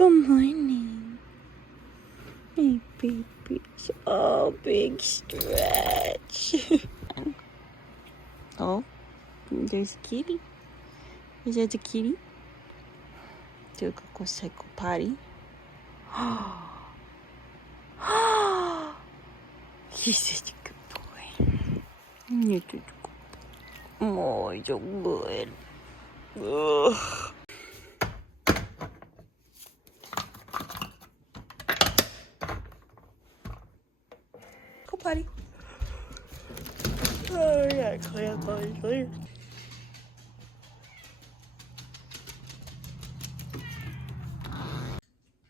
Good morning. Hey, babies. Oh, big stretch. Oh, there's a kitty. Is that a kitty? Do go cycle potty. He's such a good boy. You're such a good boy. Oh, you're so good. Ugh. Go potty. Oh, yeah, clear.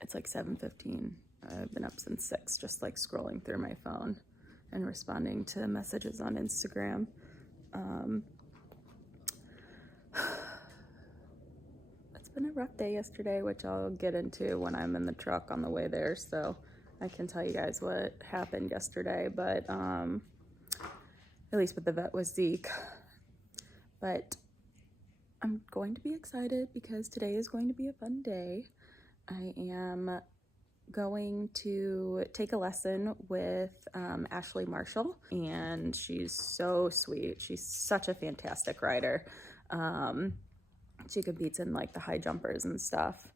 It's like 7:15. I've been up since 6, just like scrolling through my phone and responding to messages on Instagram. It's been a rough day yesterday, which I'll get into when I'm in the truck on the way there, so I can tell you guys what happened yesterday, but at least with the vet was Zeke. But I'm going to be excited because today is going to be a fun day. I am going to take a lesson with Ashley Marshall, and she's so sweet. She's such a fantastic rider. She competes in like the high jumpers and stuff,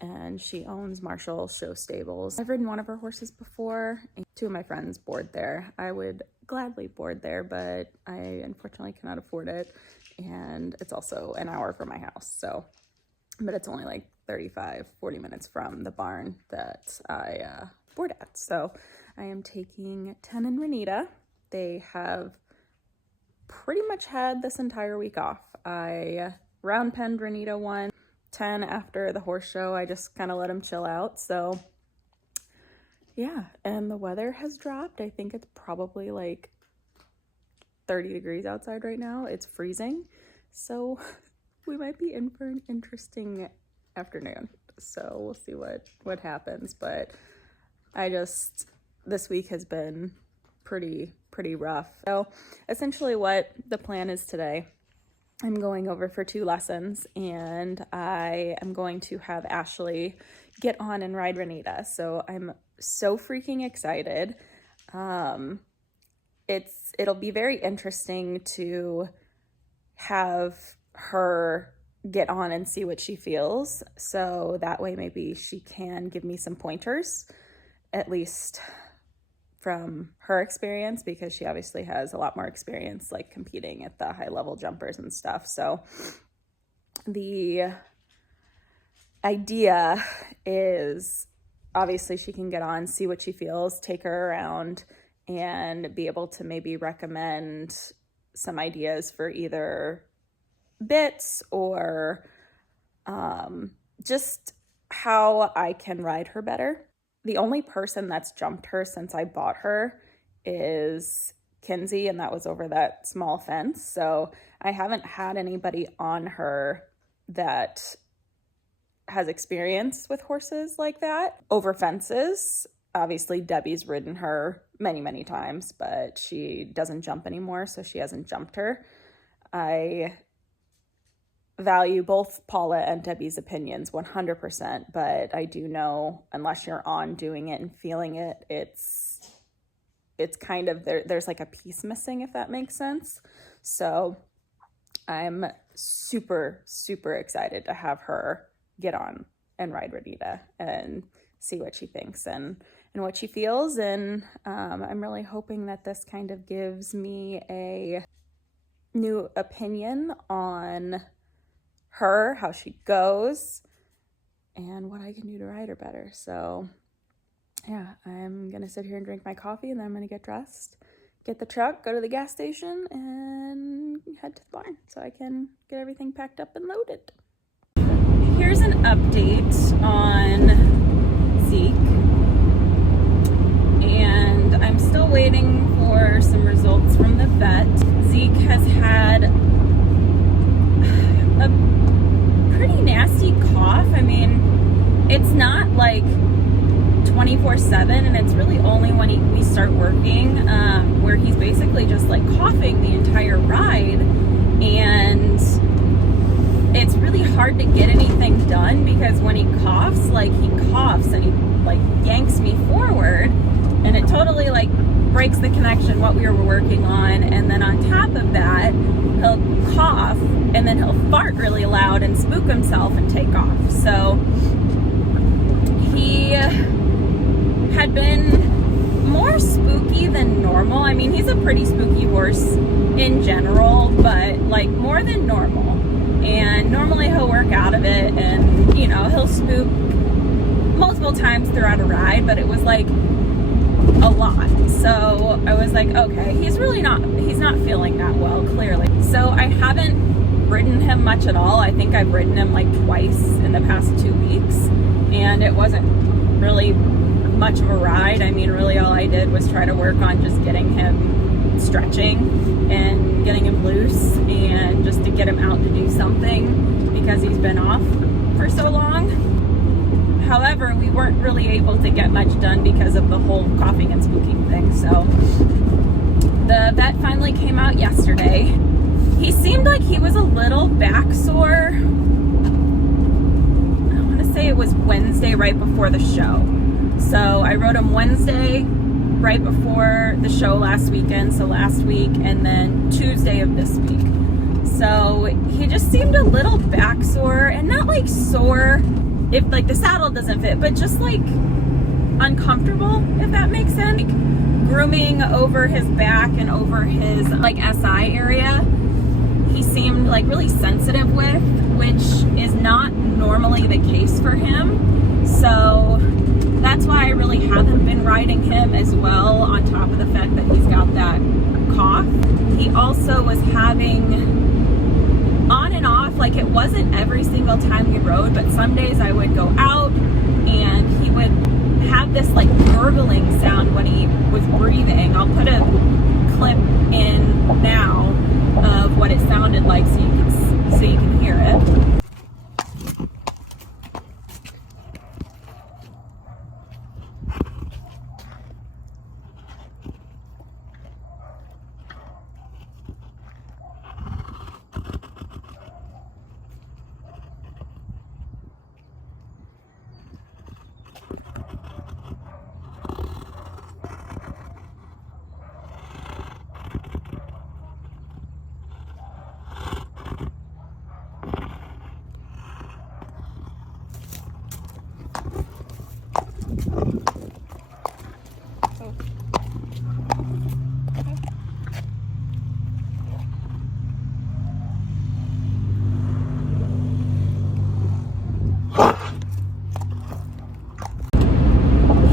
and she owns Marshall Show Stables. I've ridden one of her horses before, and 2 of my friends board there. I would gladly board there, but I unfortunately cannot afford it, and it's also an hour from my house, so, but it's only like 35-40 minutes from the barn that I board at. So I am taking 10 and Renita. They have pretty much had this entire week off. I round penned Renita 1, 10 after the horse show. I just kind of let him chill out. So yeah, and the weather has dropped. I think it's probably like 30 degrees outside right now. It's freezing. So we might be in for an interesting afternoon, so we'll see what happens. But this week has been pretty rough. So essentially what the plan is today, I'm going over for 2 lessons, and I am going to have Ashley get on and ride Renita. So I'm so freaking excited. It'll be very interesting to have her get on and see what she feels, so that way maybe she can give me some pointers, at least from her experience, because she obviously has a lot more experience like competing at the high level jumpers and stuff. So the idea is obviously she can get on, see what she feels, take her around, and be able to maybe recommend some ideas for either bits or just how I can ride her better. The only person that's jumped her since I bought her is Kinsey, and that was over that small fence. So I haven't had anybody on her that has experience with horses like that over fences. Obviously Debbie's ridden her many times, but she doesn't jump anymore, so she hasn't jumped her. I value both Paula and Debbie's opinions 100%, but I do know unless you're on doing it and feeling it, it's kind of there's like a piece missing, if that makes sense. So I'm super excited to have her get on and ride Renita and see what she thinks and what she feels. And I'm really hoping that this kind of gives me a new opinion on her, how she goes, and what I can do to ride her better. So yeah, I'm gonna sit here and drink my coffee, and then I'm gonna get dressed, get the truck, go to the gas station, and head to the barn so I can get everything packed up and loaded. Here's an update on Zeke, and I'm still waiting for some results from the vet. Zeke has had a pretty nasty cough. I mean, it's not like 24/7, and it's really only when we start working where he's basically just like coughing the entire ride, and it's really hard hard to get anything done because when he coughs and he like yanks me forward, and it totally like breaks the connection what we were working on. And then on top of that, he'll cough and then he'll fart really loud and spook himself and take off. So he had been more spooky than normal. I mean, he's a pretty spooky horse in general, but like more than normal. And normally he'll work out of it, and you know, he'll spook multiple times throughout a ride, but it was like a lot. So I was like, okay, he's not feeling that well, clearly. So I haven't ridden him much at all. I think I've ridden him like twice in the past 2 weeks, and it wasn't really much of a ride. I mean, really all I did was try to work on just getting him stretching and getting him loose, and just to get him out to do something because he's been off for so long. However, we weren't really able to get much done because of the whole coughing and spooking thing. So the vet finally came out yesterday. He seemed like he was a little back sore. I want to say it was Wednesday right before the show. So I rode him Wednesday right before the show last weekend, so last week, and then Tuesday of this week. So he just seemed a little back sore, and not like sore if like the saddle doesn't fit, but just like uncomfortable, if that makes sense. Like, grooming over his back and over his like SI area, he seemed like really sensitive with, which is not normally the case for him. So that's why I really haven't been riding him as well, on top of the fact that he's got that cough. He also was having on and off, like it wasn't every single time we rode, but some days I would go out and he would have this like gurgling sound when he was breathing. I'll put a clip in now of what it sounded like so you can hear it.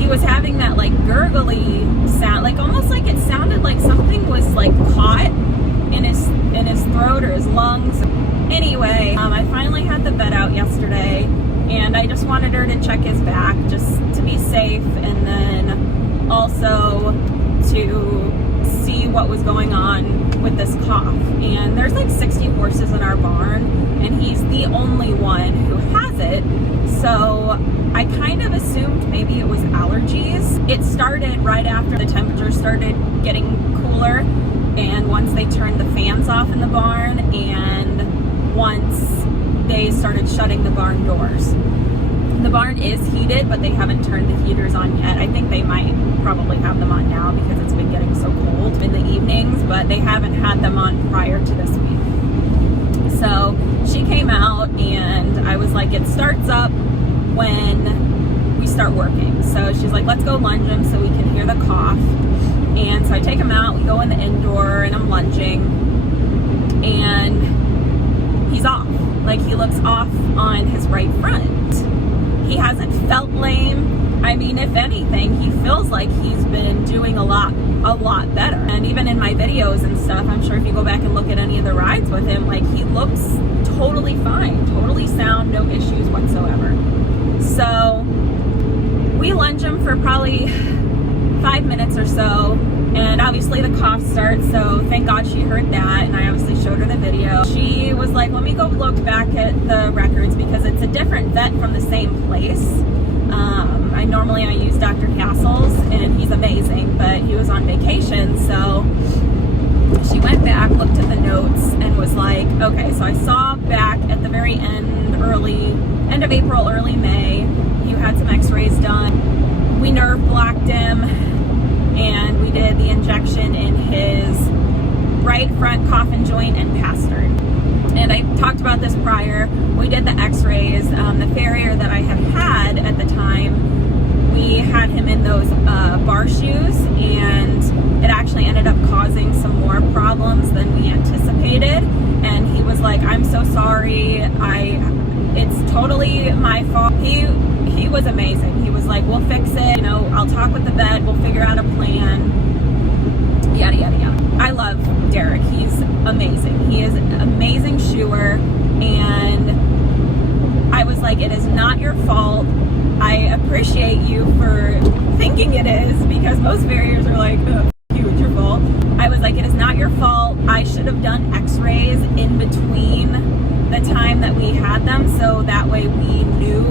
Was having that like gurgly sound, like almost like it sounded like something was like caught in his throat or his lungs. Anyway, I finally had the vet out yesterday, and I just wanted her to check his back just to be safe, and then also to see what was going on with this cough. And there's like 60 horses in our barn, and he's the only one who has it. So I kind of assumed maybe it was allergies. It started right after the temperature started getting cooler, and once they turned the fans off in the barn, and once they started shutting the barn doors. The barn is heated, but they haven't turned the heaters on yet. I think they might probably have them on now because it's been getting so cold in the evenings, but they haven't had them on prior to this week. So she came out, and I was like, it starts up when we start working. So she's like, let's go lunge him so we can hear the cough. And so I take him out, we go in the indoor, and I'm lunging, and he's off. Like, he looks off on his right front. He hasn't felt lame. I mean, if anything, he feels like he's been doing a lot better. And even in my videos and stuff, I'm sure if you go back and look at any of the rides with him, like, he looks totally fine, totally sound, no issues whatsoever. So we lunge him for probably 5 minutes or so, and obviously the cough starts, so thank God she heard that, and I obviously showed her the video. She was like, let me go look back at the records because it's a different vet from the same place. I use Dr. Castles, and he's amazing, but he was on vacation, so she went back, looked at the notes, and was like, okay, so I saw back at the very end, end of April, early May. He had some x-rays done. We nerve blocked him and we did the injection in his right front coffin joint and pastern. And I talked about this prior. We did the x-rays. The farrier that I had at the time, we had him in those bar shoes, and it actually ended up causing some more problems than we anticipated. And he was like, I'm so sorry, it's totally my fault. He was amazing. He was like, we'll fix it, you know, I'll talk with the vet, we'll figure out a plan, yada yada yada. I love Derek. He's amazing. He is an amazing shoer, and I was like, it is not your fault. I appreciate you for thinking it is, because most farriers are like, oh, it's your fault. I was like, it is not your fault. I should have done x-rays in between the time that we had them, so that way we knew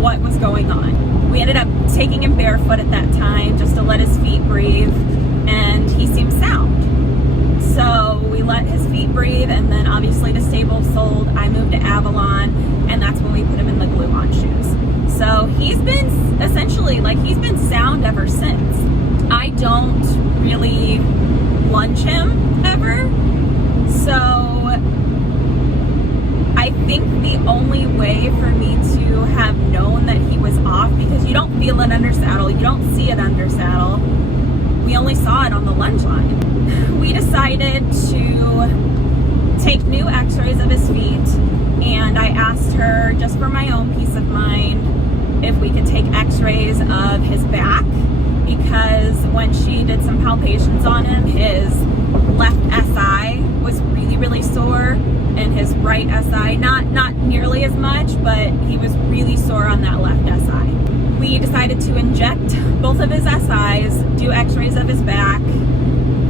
what was going on. We ended up taking him barefoot at that time just to let his feet breathe, and he seemed sound. So we let his feet breathe, and then obviously the stable sold. I moved to Avalon, and that's when we put him in the glue-on shoes. So he's been essentially, like, he's been sound ever since. I don't really lunge him ever, so I think the only way for me to have known that he was off, because you don't feel it under saddle, you don't see it under saddle, we only saw it on the lunge line. We decided to take new x-rays of his feet, and I asked her, just for my own peace of mind, if we could take x-rays of his back, because when she did some palpations on him, his left SI was really sore, and his right SI, not nearly as much, but he was really sore on that left SI. We decided to inject both of his SIs, do x-rays of his back,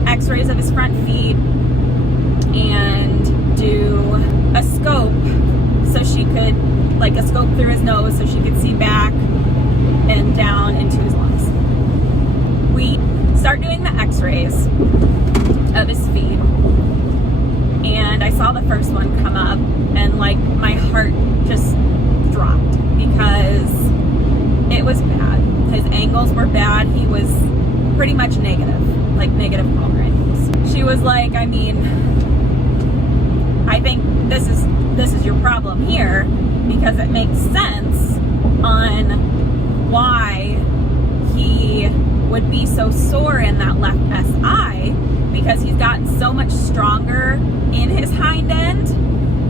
x-rays of his front feet, and do a scope so she could, like a scope through his nose so she could see back and down into his lungs. We start doing the x-rays of his feet, and I saw the first one come up, and like my heart just dropped because it was bad. His angles were bad. He was pretty much negative, like negative palmar angles. She was like, I mean, I think this is your problem here, because it makes sense on why he would be so sore in that left SI, because he's gotten so much stronger in his hind end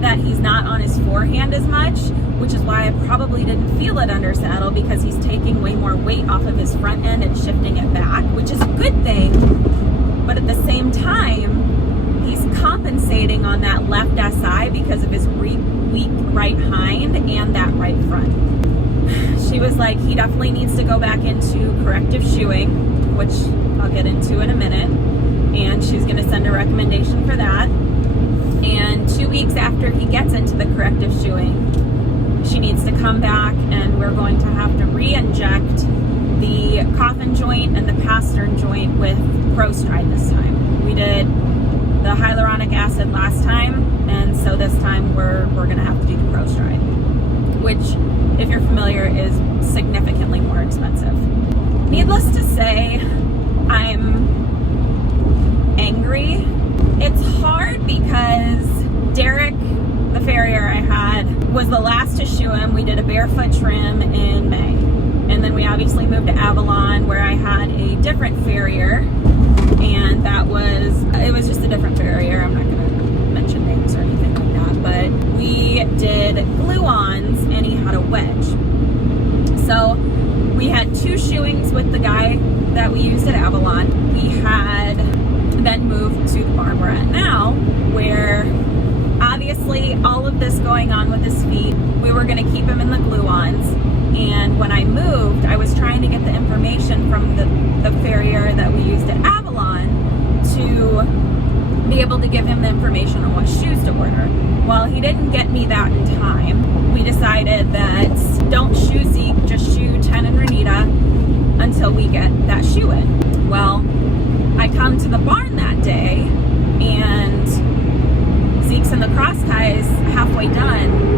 that he's not on his forehand as much, which is why I probably didn't feel it under saddle, because he's taking way more weight off of his front end and shifting it back, which is a good thing. But at the same time, he's compensating on that left SI because of his weak right hind and that right front. She was like, he definitely needs to go back into corrective shoeing, which I'll get into in a minute, and she's going to send a recommendation for that. And 2 weeks after he gets into the corrective shoeing, she needs to come back, and we're going to have to re-inject the coffin joint and the pastern joint with ProStride this time. We did the hyaluronic acid last time, and so this time we're going to have to do the ProStride, which, if you're familiar, is significantly more expensive. Needless to say, I'm angry. It's hard because Derek, the farrier I had, was the last to shoe him. We did a barefoot trim in May, and then we obviously moved to Avalon, where I had a different farrier, and it was just a different farrier. I'm not going to mention names or anything like that, but we did glue-ons, and he had a wedge. So we had 2 shoeings with the guy that we used at Avalon. We had then moved to the barn we're at now, where obviously all of this going on with his feet, we were going to keep him in the glue-ons. And when I moved, I was trying to get the information from the farrier that we used at Avalon to be able to give him the information on what shoes to order. Well, he didn't get me that in time. We decided that don't shoe Zeke, just shoe 10 and Renita until we get that shoe in. Well, I come to the barn that day, and Zeke's in the cross ties halfway done,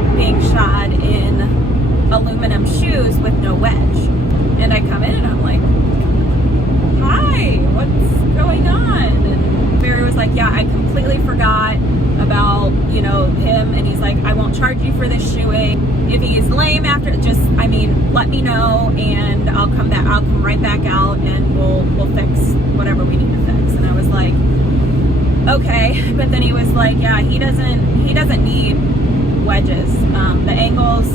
I completely forgot about, you know, him. And he's like, I won't charge you for this shoeing. If he's lame after, just, I mean, let me know and I'll come right back out and we'll fix whatever we need to fix. And I was like, okay. But then he was like, yeah, he doesn't need wedges. The angles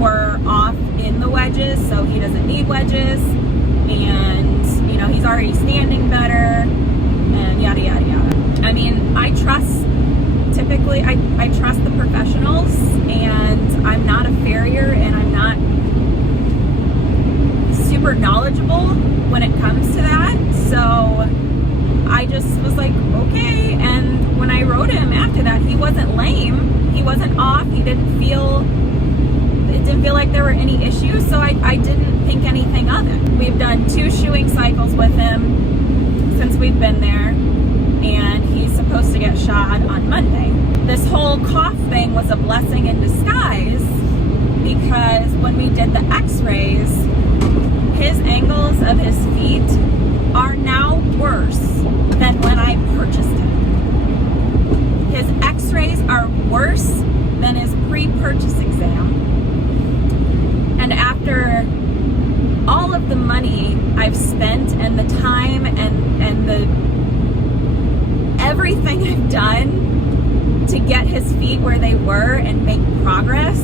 were off in the wedges, so he doesn't need wedges. And, you know, he's already standing better and yada, yada, yada. I mean, I trust the professionals, and I'm not a farrier, and I'm not super knowledgeable when it comes to that. So I just was like, okay. And when I rode him after that, he wasn't lame, he wasn't off, it didn't feel like there were any issues, so I didn't think anything of it. We've done 2 shoeing cycles with him since we've been there, and he's supposed to get shod on Monday. This whole cough thing was a blessing in disguise, because when we did the x-rays, his angles of his feet are now worse than when I purchased him. His x-rays are worse than his pre-purchase exam. And after all of the money I've spent and the time and the everything I've done to get his feet where they were and make progress,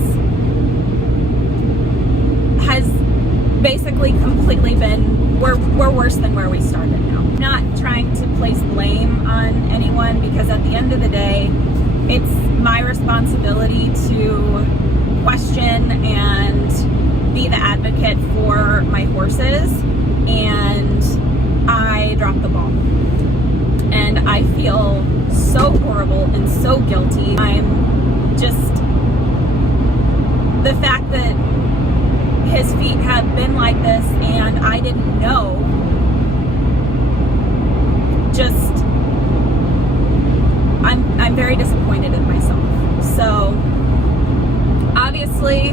has basically completely been, we're worse than where we started now. I'm not trying to place blame on anyone, because at the end of the day, it's my responsibility to question and be the advocate for my horses, and I dropped the ball. And I feel so horrible and so guilty. I'm just, the fact that his feet have been like this and I didn't know, just, I'm very disappointed in myself. So obviously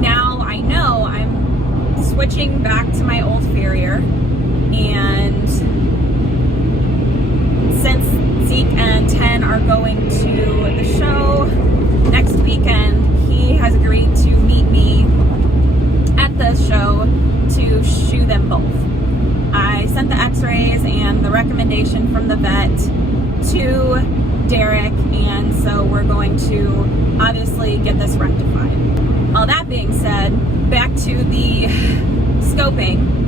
now I know I'm switching back to my old farrier, and since Zeke and 10 are going to the show next weekend, he has agreed to meet me at the show to shoe them both. I sent the x-rays and the recommendation from the vet to Derek, and so we're going to obviously get this rectified. All that being said, back to the scoping.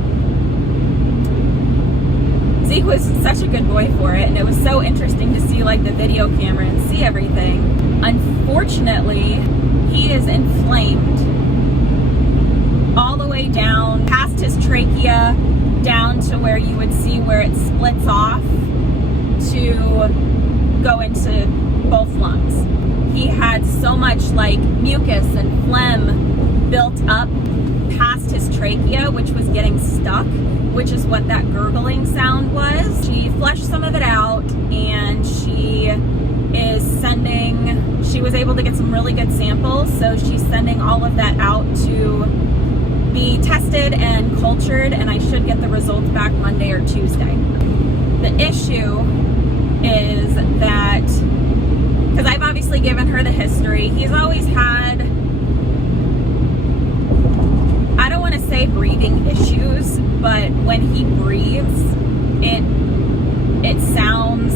Zeke was such a good boy for it, and it was so interesting to see like the video camera and see everything. Unfortunately, he is inflamed all the way down past his trachea, down to where you would see where it splits off to go into both lungs. He had so much like mucus and phlegm built up past his trachea, which was getting stuck, which is what that gurgling sound was. She flushed some of it out, and she was able to get some really good samples, so she's sending all of that out to be tested and cultured, and I should get the results back Monday or Tuesday. The issue is that, because I've obviously given her the history, he's always had, I don't want to say breathing issues, but when he breathes,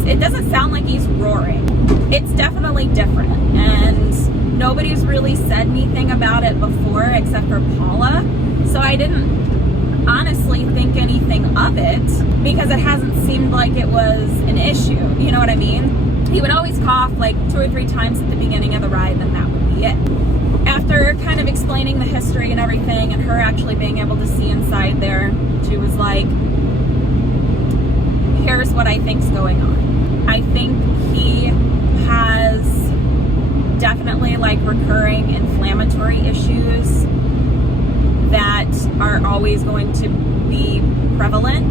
it doesn't sound like he's roaring. It's definitely different, and nobody's really said anything about it before except for Paula, so I didn't honestly think anything of it, because it hasn't seemed like it was an issue, you know what I mean? He would always cough like 2 or 3 times at the beginning of the ride, then that would be it. After kind of explaining the history and everything, and her actually being able to see inside there, she was like, here's what I think's going on. I think he has definitely like recurring inflammatory issues that are always going to be prevalent.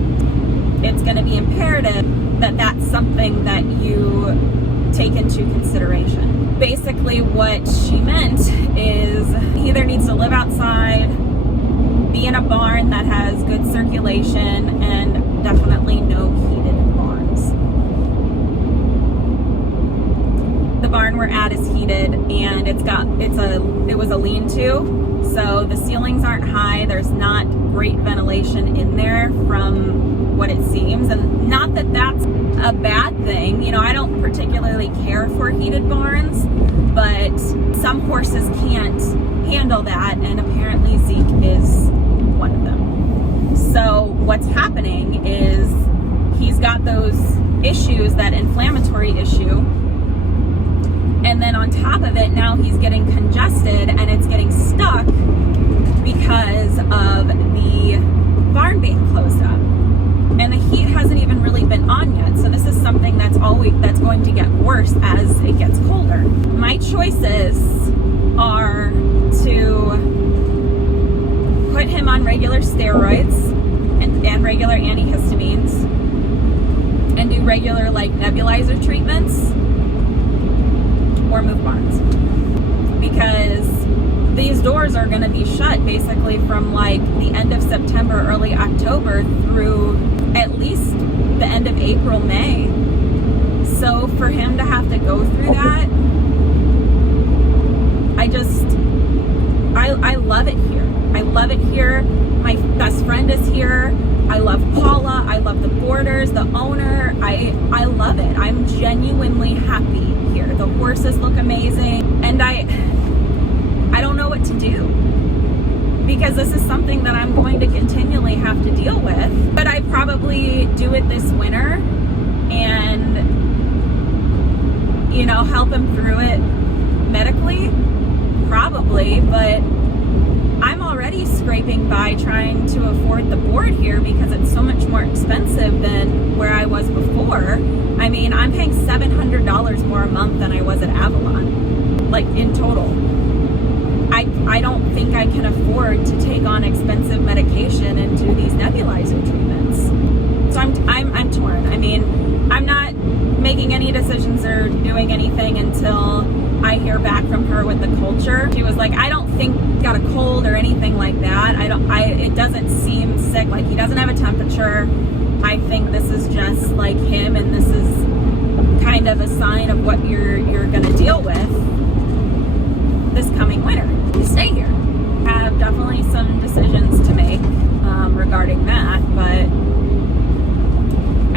It's going to be imperative that that's something that you take into consideration. Basically what she meant is he either needs to live outside, be in a barn that has good circulation, and definitely no heated barns. barn we're at is heated, and it was a lean-to, so the ceilings aren't high. There's not great ventilation in there from what it seems, and not that that's a bad thing. You know, I don't particularly care for heated barns, but some horses can't handle that, and apparently Zeke is one of them. So what's happening is he's got those issues, that inflammatory issue, and then on top of it, now he's getting congested and it's getting stuck because of the barn being closed up. And the heat hasn't even really been on yet, so this is something that's going to get worse as it gets colder. My choices are to put him on regular steroids and regular antihistamines, and do regular like nebulizer treatments, or move barns, because these doors are going to be shut basically from like the end of September, early October through at least the end of April, May. So for him to have to go through that, I love it here. I love it here. My best friend is here. I love Paula. I love the boarders, the owner. I love it. I'm genuinely happy here. The horses look amazing, and I don't know what to do, because this is something that I'm going to continually have to deal with. But I probably do it this winter and, you know, help him through it medically, probably, but I'm already scraping by trying to afford the board here because it's so much more expensive than where I was before. I mean, I'm paying $700 more a month than I was at Avalon, like in total. I don't think I can afford to take on expensive medication and do these nebulizer treatments. So I'm torn. I mean, I'm not making any decisions or doing anything until I hear back from her with the culture. She was like, I don't think got a cold or anything like that. It doesn't seem sick. Like, he doesn't have a temperature. I think this is just like him, and this is kind of a sign of what you're gonna deal with this coming winter. You stay here. I have definitely some decisions to make regarding that, but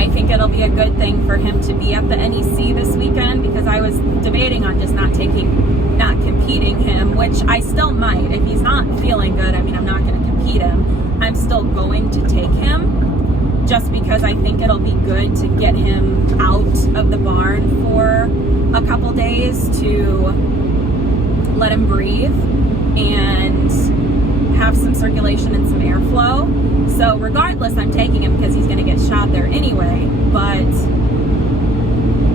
I think it'll be a good thing for him to be at the NEC this weekend, because I was debating on just not competing him, which I still might. If he's not feeling good, I mean, I'm not going to compete him. I'm still going to take him, just because I think it'll be good to get him out of the barn for a couple days to let him breathe and have some circulation and some airflow. So regardless, I'm taking him because he's going to get shot there anyway, but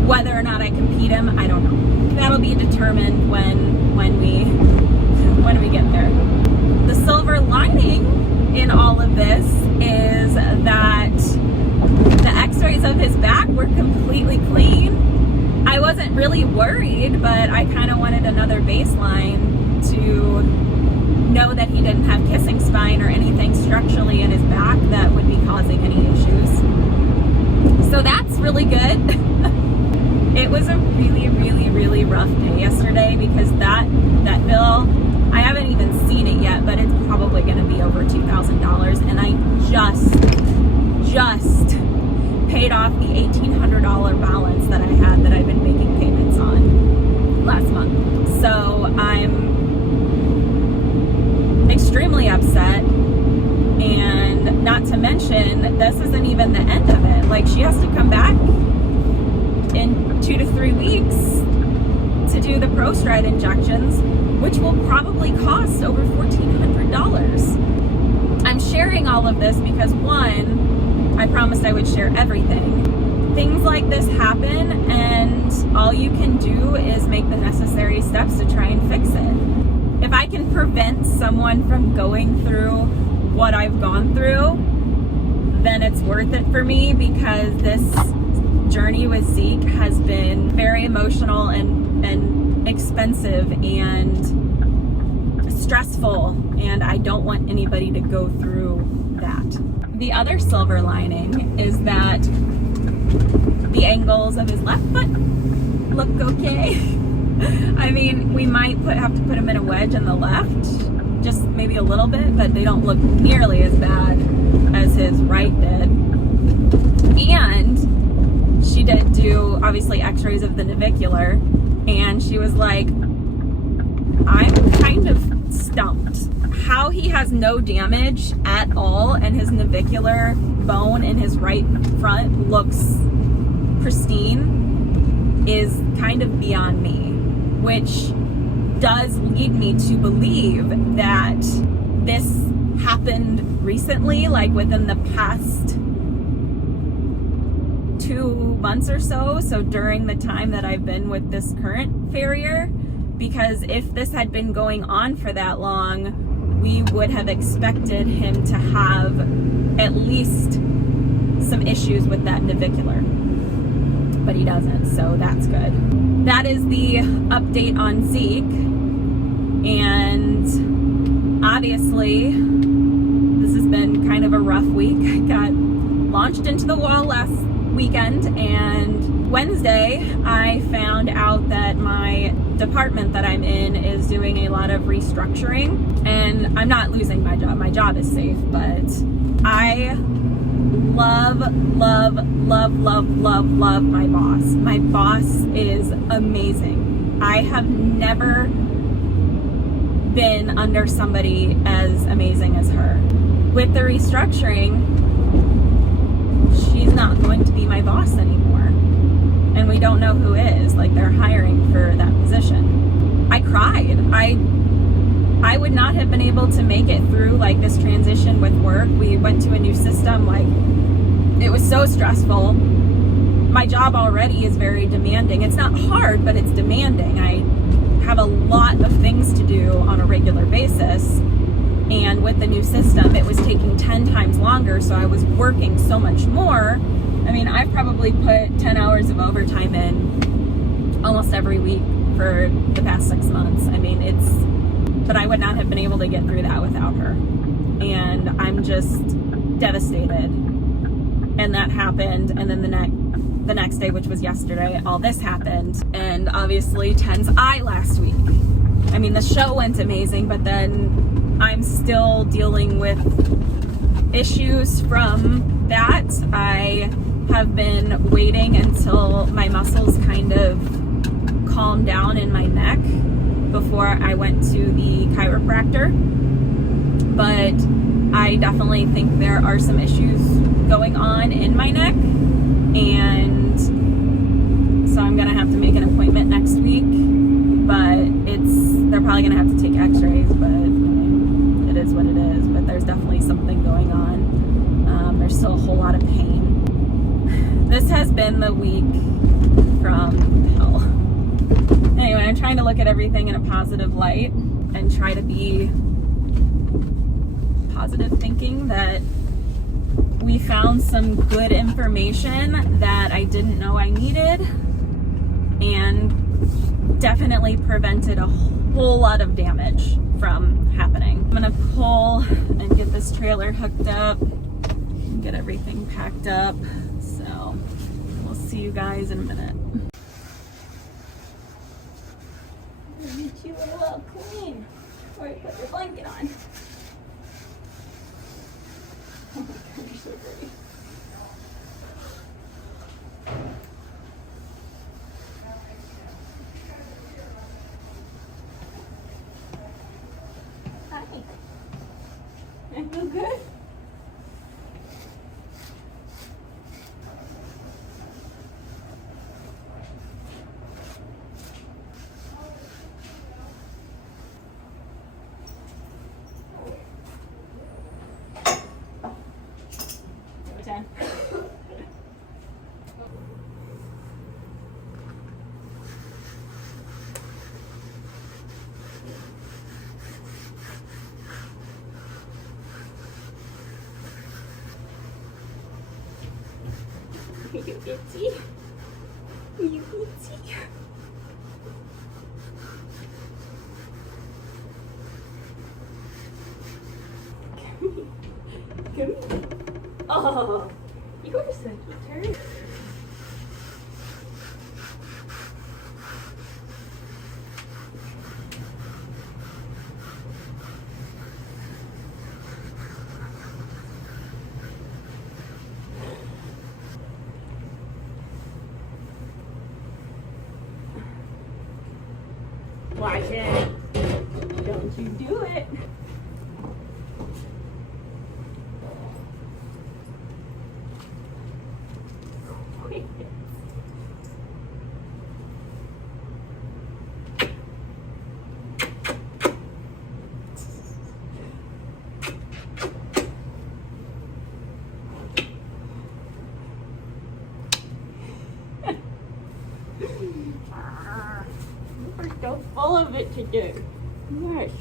whether or not I compete him, I don't know. That'll be determined when we get there. The silver lining in all of this is that the x-rays of his back were completely clean. I wasn't really worried, but I kind of wanted another baseline to know that he didn't have kissing spine or anything structurally in his back that would be causing any issues. So that's really good. It was a really, really, really rough day yesterday, because that bill, I haven't even seen it yet, but it's probably going to be over $2,000, and I just paid off the $1,800 balance that I had that I've been making payments on last month. So I'm extremely upset, and not to mention, this isn't even the end of it. Like, she has to come back in 2 to 3 weeks to do the ProStride injections, which will probably cost over $1,400. I'm sharing all of this because, one, I promised I would share everything. Things like this happen, and all you can do is make the necessary steps to try and fix it. If I can prevent someone from going through what I've gone through, then it's worth it for me, because this journey with Zeke has been very emotional and expensive and stressful, and I don't want anybody to go through that. The other silver lining is that the angles of his left foot look okay. I mean, we might have to put him in a wedge in the left, just maybe a little bit, but they don't look nearly as bad as his right did. And she did do, obviously, x-rays of the navicular, and she was like, I'm kind of stumped. How he has no damage at all, and his navicular bone in his right front looks pristine, is kind of beyond me, which does lead me to believe that this happened recently, like within the past 2 months or so, so during the time that I've been with this current farrier, because if this had been going on for that long, we would have expected him to have at least some issues with that navicular, but he doesn't, so that's good. That is the update on Zeke, and obviously this has been kind of a rough week. I got launched into the wall last weekend, and Wednesday I found out that my department that I'm in is doing a lot of restructuring, and I'm not losing my job. My job is safe, but I love my boss. My boss is amazing. I have never been under somebody as amazing as her. With the restructuring, she's not going to be my boss anymore, and we don't know who is. Like, they're hiring for that position. I cried. I would not have been able to make it through like this transition with work. We went to a new system. Like, it was so stressful. My job already is very demanding. It's not hard, but it's demanding. I have a lot of things to do on a regular basis, and with the new system it was taking 10 times longer, so I was working so much more. I mean, I've probably put 10 hours of overtime in almost every week for the past 6 months. I mean, but I would not have been able to get through that without her, and I'm just devastated. And that happened, and then the next day, which was yesterday, all this happened, and obviously Ten's eye last week. I mean, the show went amazing, but then I'm still dealing with issues from that. I have been waiting until my muscles kind of calmed down in my neck before I went to the chiropractor, but I definitely think there are some issues going on in my neck, and so I'm gonna have to make an appointment next week, but they're probably gonna have to take x-rays, but I mean, it is what it is. But there's definitely something going on. There's still a whole lot of pain. This has been the week from hell. Anyway, I'm trying to look at everything in a positive light and try to be positive thinking that we found some good information that I didn't know I needed, and definitely prevented a whole lot of damage from happening. I'm gonna pull and get this trailer hooked up and get everything packed up, so we'll see you guys in a minute. Get you a little clean before you put your blanket on. Oh my God, you're so pretty. Hi. I feel good. You itchy. You itchy. Come here. Oh, you are such a turd. Watch it. Don't you do it. We're so full of it today. Yes.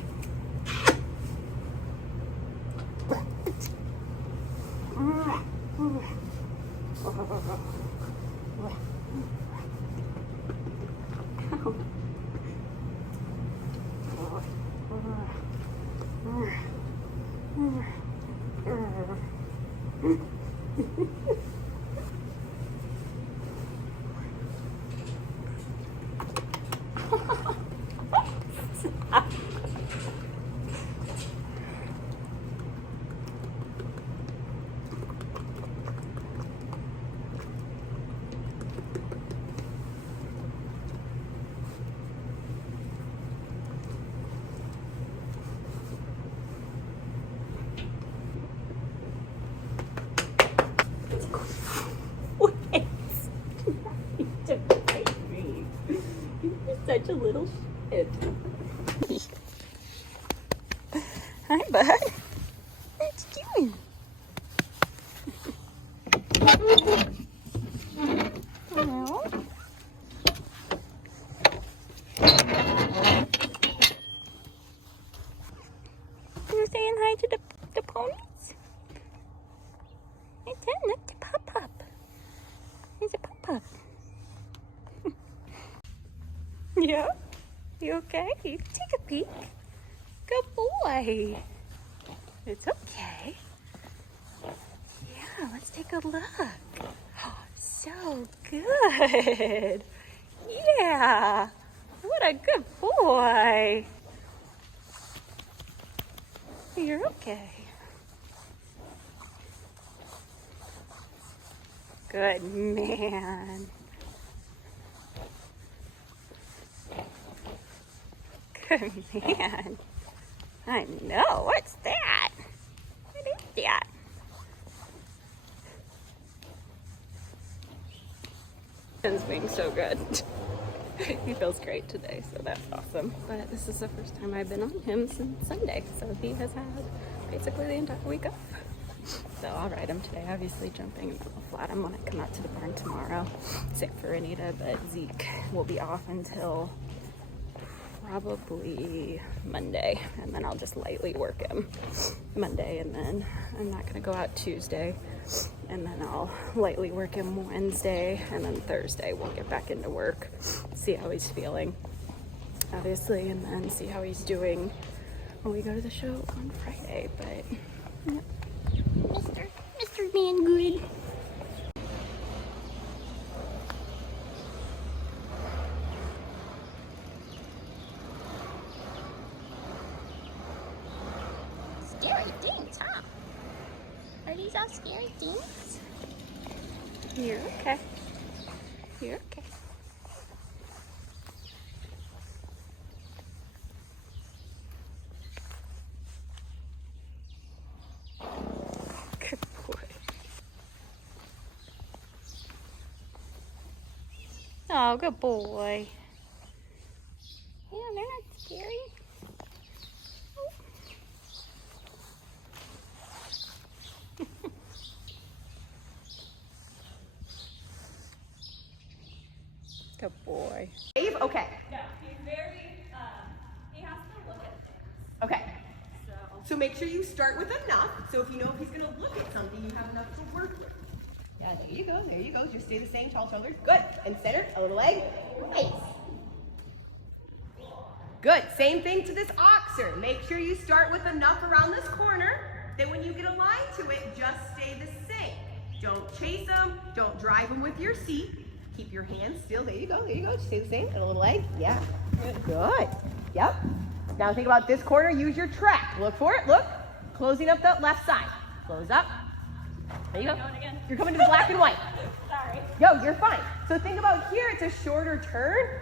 Such a little shit. Hi, bud. What you doing? Hello? You're saying hi to the ponies? Hey, Ted, look, the pop-up. There's a pop-up. Yeah? You okay? You can take a peek. Good boy. It's okay. Yeah, let's take a look. Oh, so good. Yeah. What a good boy. You're okay. Good man. Good man. I know. What's that? What is that? Ben's being so good. He feels great today, so that's awesome. But this is the first time I've been on him since Sunday, so he has had basically the entire week off. So I'll ride him today, obviously jumping and I'll flat him when I come out to the barn tomorrow. Except for Anita, but Zeke will be off until probably Monday, and then I'll just lightly work him Monday, and then I'm not gonna go out Tuesday, and then I'll lightly work him Wednesday, and then Thursday we'll get back into work, see how he's feeling, obviously, and then see how he's doing when we go to the show on Friday. But yep. Mr. Man Good. Scary things, huh? Are these all scary things? You're okay. You're okay. Good boy. Oh, good boy. Yeah, they're not scary. Good boy. Dave, okay. Yeah, he's very, he has to look at things. Okay. So So make sure you start with enough. So if you know if he's going to look at something, you have enough to work with. Yeah, there you go. There you go. Just stay the same, tall shoulders. Good. And center, a little leg. Nice. Good. Same thing to this oxer. Make sure you start with enough around this corner. Then when you get aligned to it, just stay the same. Don't chase them. Don't drive them with your seat. Keep your hands still. There you go. There you go. Just stay the same. And a little leg. Yeah. Good. Yep. Now think about this corner. Use your track. Look for it. Look. Closing up that left side. Close up. There you go. You're coming to the black and white. sorry. Yo, you're fine. So think about here. It's a shorter turn.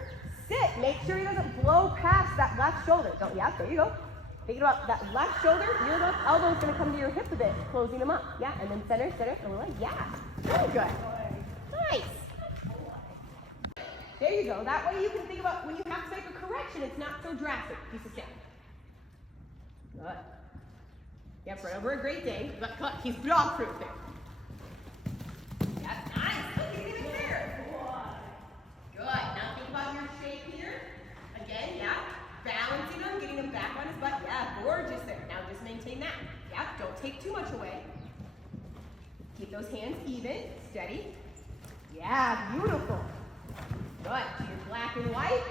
sit, make sure he doesn't blow past that left shoulder. Don't, yeah, there you go. Thinking about that left shoulder, your left elbow is going to come to your hip a bit, closing him up. Yeah, and then center, and leg. Yeah, very good. Nice. There you go. That way you can think about when you have to make a correction, it's not so drastic. Piece of stick. Good. Yep, right over a great day. Look, he's dog-proof there. That's nice. Look, he's getting there. Good. Now think about your shape here. Again, yeah. Balancing him, getting him back on his butt. Yeah, gorgeous there. Now just maintain that. Yeah, don't take too much away. Keep those hands even, steady. Yeah, beautiful. Good. So your black and white.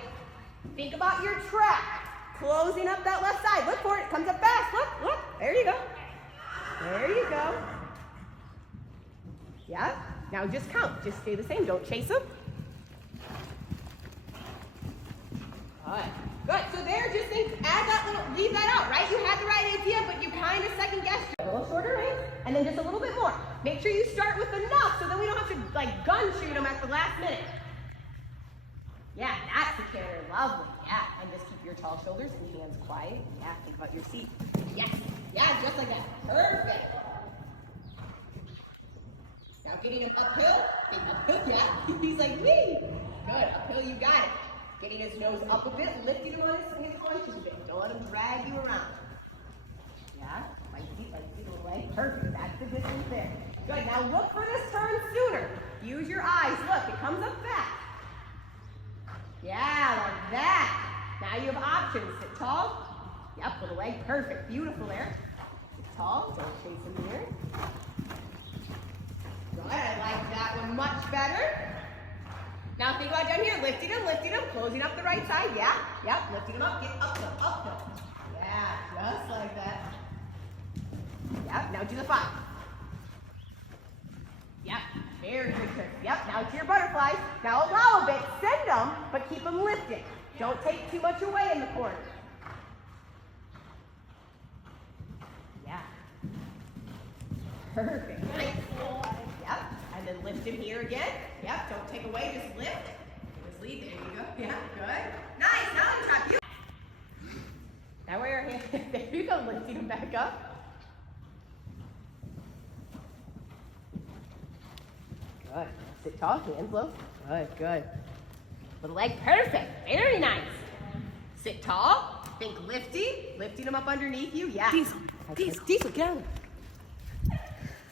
Think about your track. Closing up that left side. Look for it. It comes up fast. Look, look. There you go. There you go. Yeah. Now just count. Just stay the same. Don't chase them. Good. Good. So there, just think, add that little, leave that out, right? You had the right idea, but you kind of second guessed it. A little shorter range, and then just a little bit more. Make sure you start with enough so then we don't have to like gun shoot them at the last minute. Yeah, that's the carrier. Lovely. Yeah. And just keep your tall shoulders and hands quiet. Yeah, think about your seat. Yes. Yeah, just like that. Perfect. Now getting him uphill. Think uphill. Yeah. He's like, wee. Good. Uphill, you got it. Getting his nose up a bit, lifting him on his haunches a bit. Don't let him drag you around. Yeah. Like feet, little leg. Perfect. That's the distance there. Good. Now look for this turn sooner. Use your eyes. Look, it comes up fast. Yeah, like that. Now you have options. Sit tall. Yep, little leg. Perfect. Beautiful there. Sit tall. Don't chase him here. Good. I like that one much better. Now think about down here. Lifting him, closing up the right side. Yeah. Yep. Lifting him up. Get uphill. Yeah, just like that. Yep. Now do the 5. Yep. Very good trick. Yep, now to your butterflies. Now allow a bit, send them, but keep them lifted. Don't take too much away in the corner. Yeah. Perfect. Nice. Yep, and then lift him here again. Yep, don't take away, just lift. Just lead, there you go. Yeah, good. Nice, now I'm trap you. That way your hand, there you go, lifting him back up. Good. Sit tall, hands low. Good, good. Little leg, perfect. Very nice. Sit tall. Think lifting them up underneath you. Yeah. Diesel, get out.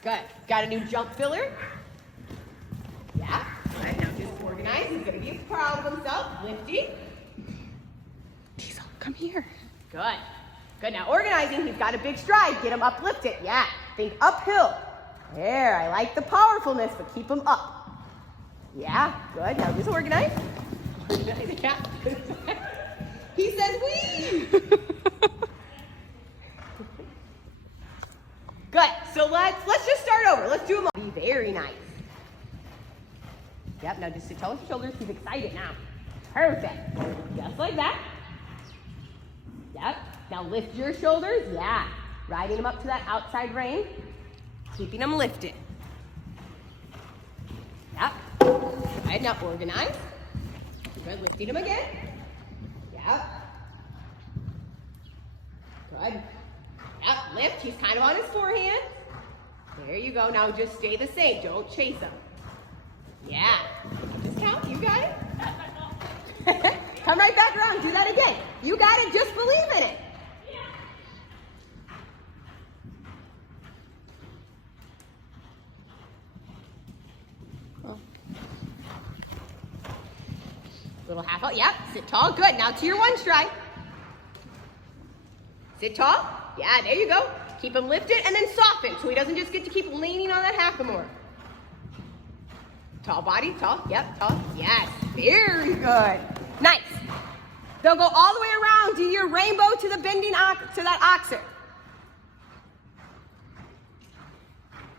Good. Got a new jump filler. Yeah. Good. Now just organize. He's gonna be proud of himself. Lifting. Diesel, come here. Good. Good. Now organizing. He's got a big stride. Get him uplifted. Yeah. Think uphill. There, I like the powerfulness, but keep them up. Yeah, good. Now just organize. Yeah. He says wee. Good. So let's just start over. Let's do them all. Be very nice. Yep. Now just sit tall with your shoulders. He's excited now. Perfect. Just like that. Yep. Now lift your shoulders. Yeah. Riding them up to that outside rein. Keeping them lifted. Yep. Good. Now organize. Good. Lifting them again. Yep. Good. Yep. Lift. He's kind of on his forehand. There you go. Now just stay the same. Don't chase him. Yeah. Just count. You got it. Come right back around. Do that again. You got it. Just believe in it. Little half out. Yep. Sit tall. Good. Now to your one stride. Sit tall. Yeah, there you go. Keep him lifted and then soften so he doesn't just get to keep leaning on that half more. Tall body. Tall. Yep. Tall. Yes. Very good. Nice. They'll go all the way around. Do your rainbow to the bending to that oxer.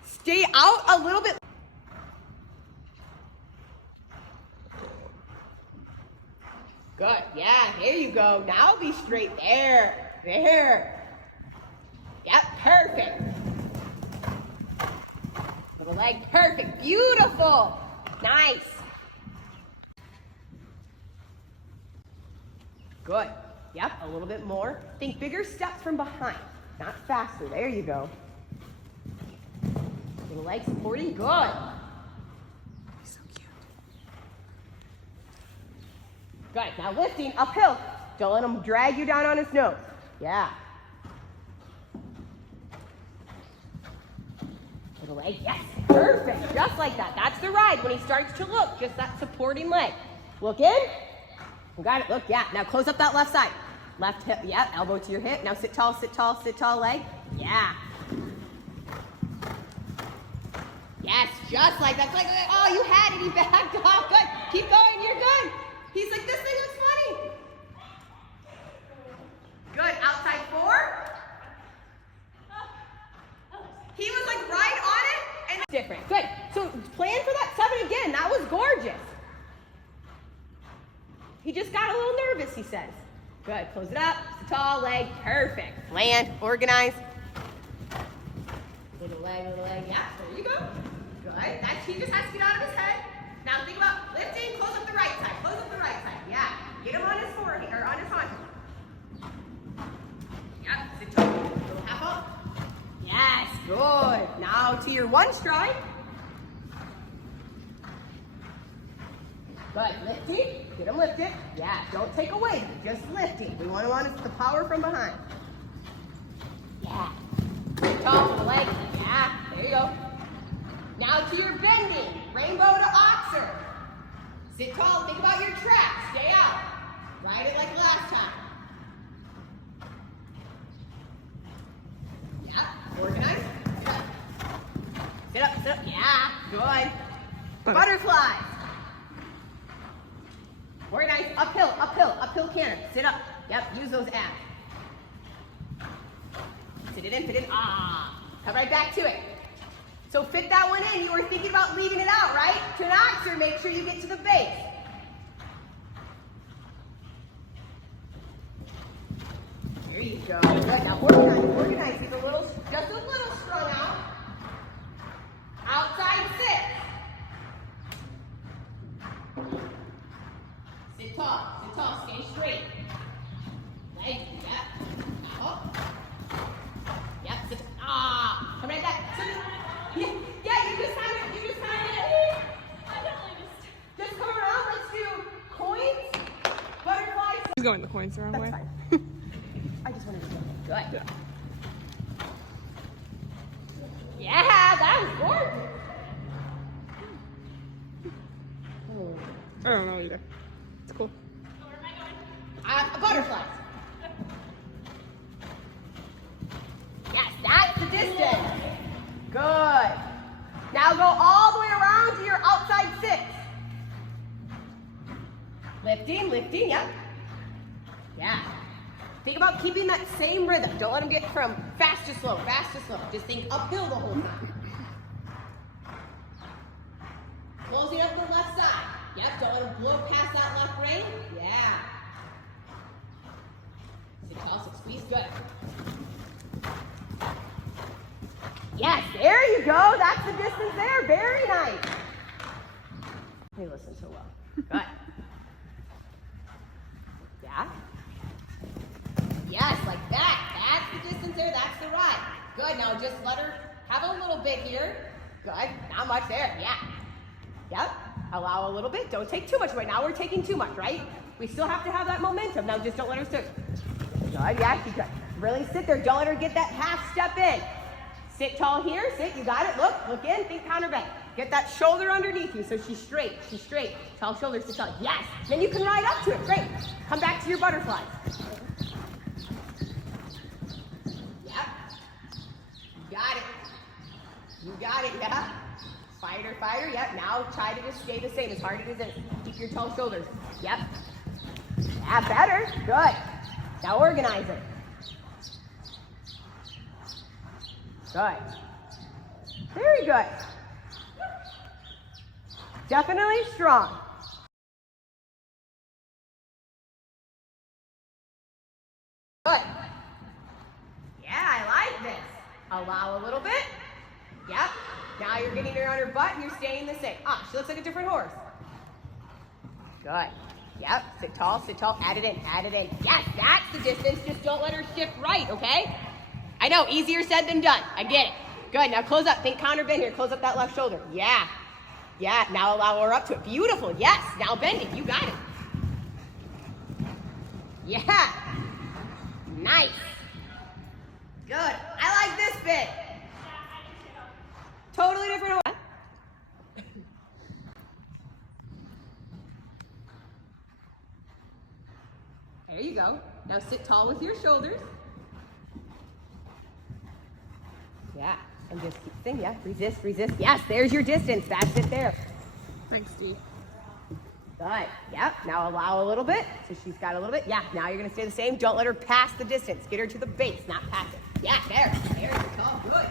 Stay out a little bit. Good. Yeah, there you go. Now be straight. There. There. Yep, perfect. Little leg. Perfect. Beautiful. Nice. Good. Yep, a little bit more. Think bigger steps from behind, not faster. There you go. Little leg supporting. Good. He's so cute. Good. Now lifting uphill. Don't let him drag you down on his nose. Yeah. Little leg. Yes. Perfect. Just like that. That's the ride. When he starts to look, just that supporting leg. Look in. You got it. Look. Yeah. Now close up that left side. Left hip. Yeah. Elbow to your hip. Now sit tall, sit tall, sit tall leg. Yeah. Yes. Just like that. It's like, oh, you had it. He backed off. Good. Keep going. You're good. He's like, this thing looks funny. Good. Outside 4. He was like right on it and different. Good. So plan for that 7 again. That was gorgeous. He just got a little nervous, he says. Good. Close it up. It's a tall leg. Perfect. Land. Organize. Little leg, little leg. Yeah. There you go. Good. That's, he just has to get out of his head. Now think about lifting. Close up the right side. Close up the right side. Yeah. Get him on his forehead or on his haunches. Yep. Sit tall. Little half up. Yes. Good. Now to your 1 stride. Good. Lifting. Get him lifted. Yeah. Don't take away. Just lifting. We want to want the power from behind. Yeah. Sit tall for the leg. Yeah. There you go. Now to your bending. Rainbow to oxer. Sit tall. Think about your trap. Stay out. Ride it like last time. Yeah. Organize. Sit up. Sit up. Yeah. Good. Butterflies. Organize. Uphill. Uphill. Uphill canter. Sit up. Yep. Use those abs. Sit it in. Fit it in. Ah. Come right back to it. So fit that one in. You were thinking about leaving it out, right? To an oxer, make sure you get to the base. There you go. Good. Now organize. Organize. He's a little, just a little strung out. Outside 6. Sit tall. Sit tall. Stay straight. Leg. Yep. Up. Yep. Sit. Ah. Come right back. Yeah, you just kind of, just come around. Let's do coins, butterflies. He's going the coins the wrong way. Fine. I just wanted to go. Good. Yeah. Yeah, that was gorgeous. I don't know either. It's cool. Butterflies. Yes, that's the distance. Good. Now go all the way around to your outside 6. Lifting, lifting, yep. Yeah. Think about keeping that same rhythm. Don't let them get from fast to slow, fast to slow. Just think uphill the whole time. Closing up the left side. Yep, don't let them blow past that left rein. Yeah. Sit tall, 6 squeeze, good. Yes, there you go. That's the distance there. Very nice. Hey, listen so well. Good. Yeah. Yes, like that. That's the distance there. That's the ride. Good. Now just let her have a little bit here. Good. Not much there. Yeah. Yep. Allow a little bit. Don't take too much right now. We're taking too much, right? We still have to have that momentum. Now just don't let her sit. Good. Yeah, she's good. Really sit there. Don't let her get that half step in. Sit tall here. Sit. You got it. Look in. Think counter bend. Get that shoulder underneath you so she's straight. She's straight. Tall shoulders to tall. Yes. Then you can ride up to it. Great. Come back to your butterflies. Yep. You got it. You got it. Yeah. Fighter, fighter. Yep. Now try to just stay the same as hard as it is. Keep your tall shoulders. Yep. Yeah, better. Good. Now organize it. Good. Very good. Definitely strong. Good. Yeah, I like this. Allow a little bit. Yep. Now you're getting her on her butt and you're staying the same. Ah, she looks like a different horse. Good. Yep, sit tall, add it in, add it in. Yes, that's the distance, just don't let her shift right, okay? I know, easier said than done, I get it. Good, now close up, think counter bend here, close up that left shoulder. Yeah, yeah, now allow her up to it. Beautiful, yes, now bend it, you got it. Yeah, nice. Good, I like this bit. Totally different. There you go. Now sit tall with your shoulders. Yeah, and just keep saying, yeah, resist, resist. Yes, there's your distance. That's it there. Thanks, Steve. Good. Yep, now allow a little bit. So she's got a little bit. Yeah, now you're going to stay the same. Don't let her pass the distance. Get her to the base, not pass it. Yeah, there. There you go. Good.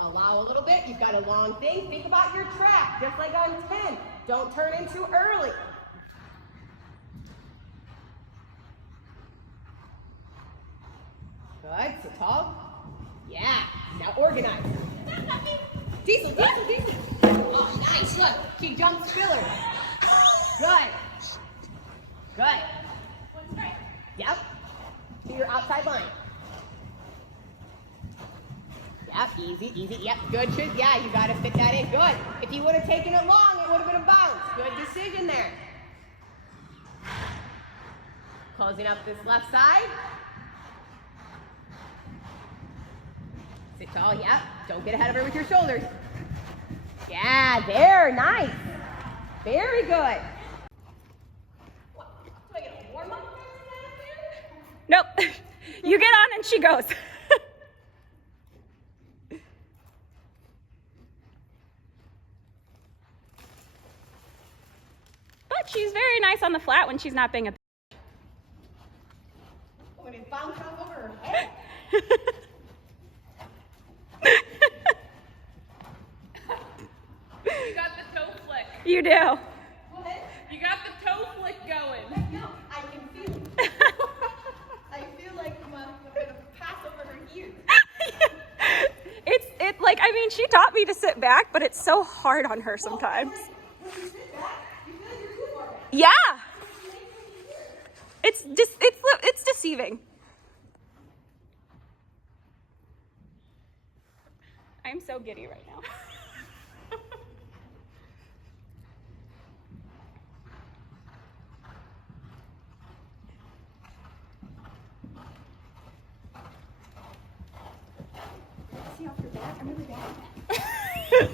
Allow a little bit. You've got a long thing. Think about your track, just like on 10. Don't turn in too early. Good. Sit tall. Yeah. Now organize. Diesel, diesel, diesel. Oh, nice. Look, she jumps filler. Good. Good. Yep. To your outside line. Yep, easy, easy. Yep, good. Yeah, you got to fit that in. Good. If you would have taken it long, it would have been a bounce. Good decision there. Closing up this left side. Sit tall, yep. Don't get ahead of her with your shoulders. Yeah, there, nice. Very good. What, do I get a warm-up? Nope. You get on and she goes. But she's very nice on the flat when she's not being a When it bounced off over her head. You got the toe flick. You do. What? You got the toe flick going. No, I can feel it. I feel like I'm going to pass over her ears. It's like, I mean, she taught me to sit back, but it's so hard on her sometimes. When you sit back, you feel like you're too far back. Yeah. It's deceiving. I'm so giddy right now. See off your back? I'm really bad at that.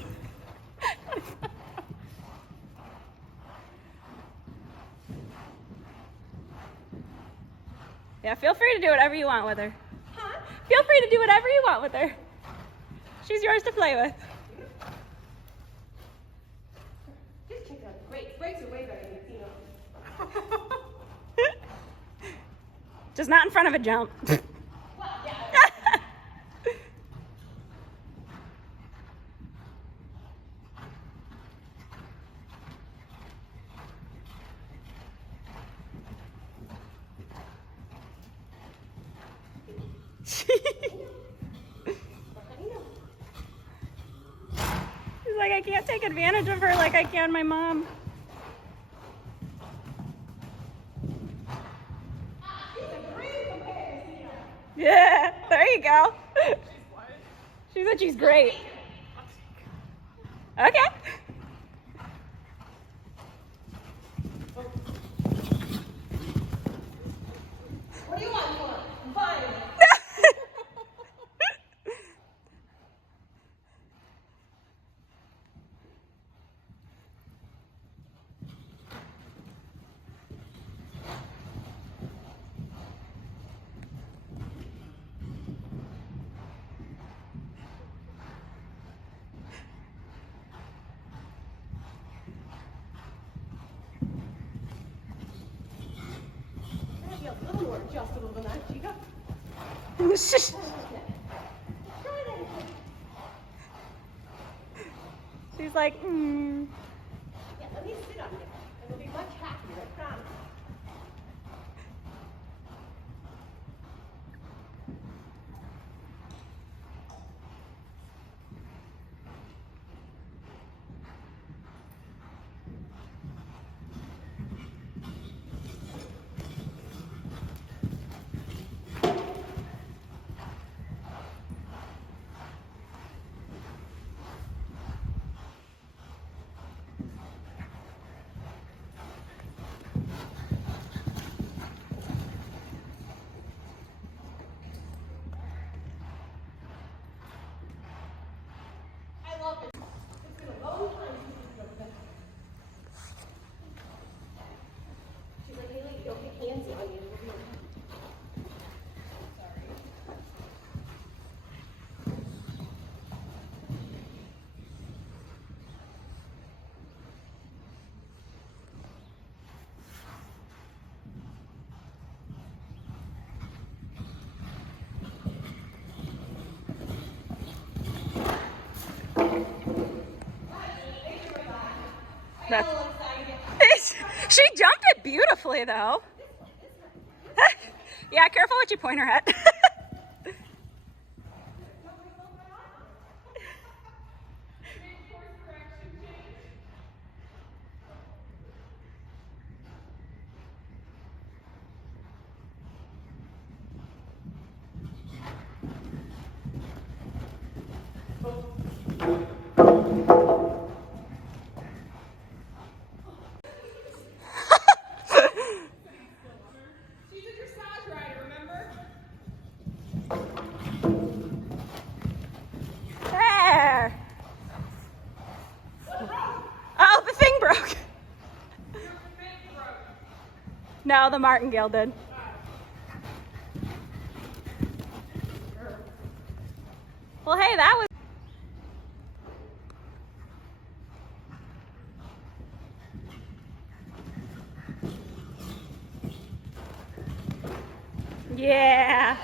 Yeah, feel free to do whatever you want with her. Huh? Feel free to do whatever you want with her. She's yours to play with. Just check it out. Great. Brakes are way better than Latino. Just not in front of a jump. Well, yeah. She's like, I can't take advantage of her like I can my mom. Yeah, there you go. She said she's great. Okay. What do you want? I'm fine. Be a little more adjustable than that, Chica. She's like, Yeah, let me sit on you. And we'll be much happier, I promise. That's, she jumped it beautifully though. Yeah, careful what you point her at. There. Oh, the thing broke. No, the martingale did. Well, hey, that was... Yeah.